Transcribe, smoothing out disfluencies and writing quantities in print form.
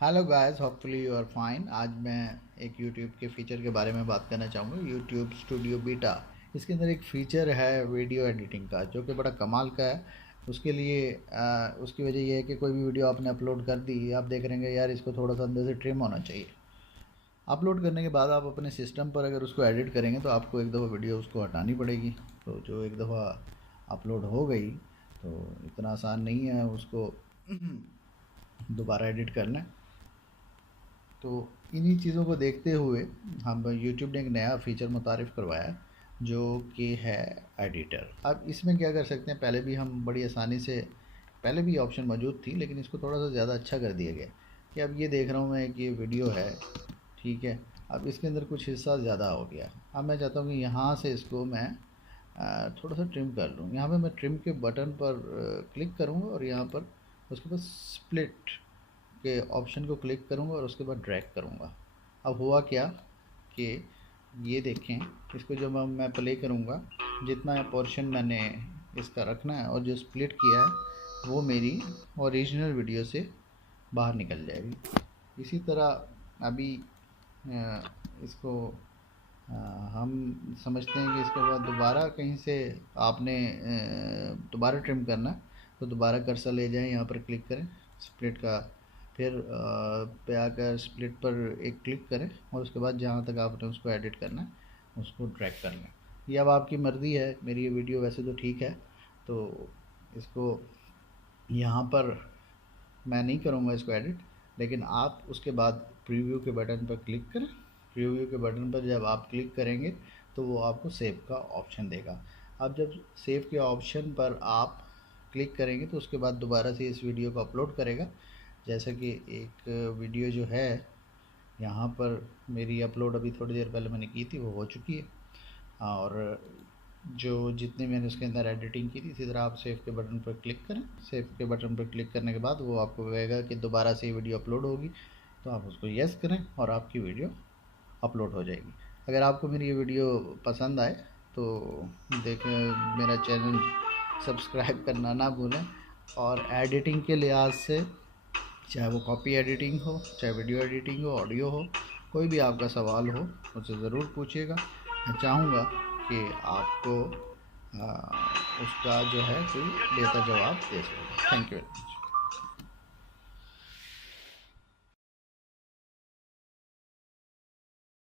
Hello guys, hopefully you are fine. आज मैं एक यूट्यूब के फ़ीचर के बारे में बात करना चाहूँगा। यूट्यूब स्टूडियो बीटा, इसके अंदर एक फ़ीचर है वीडियो एडिटिंग का, जो कि बड़ा कमाल का है। उसके लिए उसकी वजह यह है कि कोई भी वीडियो आपने अपलोड कर दी, आप देख रहे हैं यार इसको थोड़ा सा अंदर से ट्रिम होना चाहिए। अपलोड करने के बाद आप अपने सिस्टम पर अगर उसको एडिट करेंगे तो आपको एक दफ़ा वीडियो उसको हटानी पड़ेगी। तो जो एक दफ़ा अपलोड हो गई तो इतना आसान नहीं है उसको दोबारा एडिट करना। तो इन्हीं चीज़ों को देखते हुए हम यूट्यूब ने एक नया फ़ीचर मुतारिफ़ करवाया है, जो कि है एडिटर। अब इसमें क्या कर सकते हैं, पहले भी हम बड़ी आसानी से, पहले भी ऑप्शन मौजूद थी लेकिन इसको थोड़ा सा ज़्यादा अच्छा कर दिया गया कि अब ये देख रहा हूँ मैं कि ये वीडियो है, ठीक है। अब इसके अंदर कुछ हिस्सा ज़्यादा हो गया। अब मैं चाहता हूँ कि यहाँ से इसको मैं थोड़ा सा ट्रिम कर लूँ। यहाँ पे मैं ट्रिम के बटन पर क्लिक करूँगा और यहाँ पर उसके बाद स्प्लिट के ऑप्शन को क्लिक करूँगा और उसके बाद ड्रैग करूँगा। अब हुआ क्या कि ये देखें, इसको जब मैं प्ले करूँगा, जितना पोर्शन मैंने इसका रखना है और जो स्प्लिट किया है वो मेरी ओरिजिनल वीडियो से बाहर निकल जाएगी। इसी तरह अभी इसको हम समझते हैं कि इसके बाद दोबारा कहीं से आपने दोबारा ट्रिम करना है तो दोबारा कर्सर ले जाएं, यहाँ पर क्लिक करें स्प्लिट का, फिर पे आकर स्प्लिट पर एक क्लिक करें और उसके बाद जहाँ तक आपने उसको एडिट करना है उसको ड्रैग कर लें। ये अब आपकी मर्ज़ी है। मेरी ये वीडियो वैसे तो ठीक है, तो इसको यहाँ पर मैं नहीं करूँगा इसको एडिट, लेकिन आप उसके बाद प्रीव्यू के बटन पर क्लिक करें। प्रीव्यू के बटन पर जब आप क्लिक करेंगे तो वो आपको सेव का ऑप्शन देगा। अब जब सेव के ऑप्शन पर आप क्लिक करेंगे तो उसके बाद दोबारा से इस वीडियो को अपलोड करेगा। जैसा कि एक वीडियो जो है यहाँ पर मेरी अपलोड अभी थोड़ी देर पहले मैंने की थी, वो हो चुकी है। और जो जितने मैंने उसके अंदर एडिटिंग की थी, इसी तरह आप सेव के बटन पर क्लिक करें। सेव के बटन पर क्लिक करने के बाद वो आपको कहेगा कि दोबारा से ये वीडियो अपलोड होगी, तो आप उसको यस करें और आपकी वीडियो अपलोड हो जाएगी। अगर आपको मेरी ये वीडियो पसंद आए तो देखें, मेरा चैनल सब्सक्राइब करना ना भूलें। और एडिटिंग के लिहाज से, चाहे वो कॉपी एडिटिंग हो, चाहे वीडियो एडिटिंग हो, ऑडियो हो, कोई भी आपका सवाल हो मुझसे ज़रूर पूछिएगा। मैं चाहूँगा कि आपको उसका जो है कोई बेहतर जवाब दे सके। Thank you very much.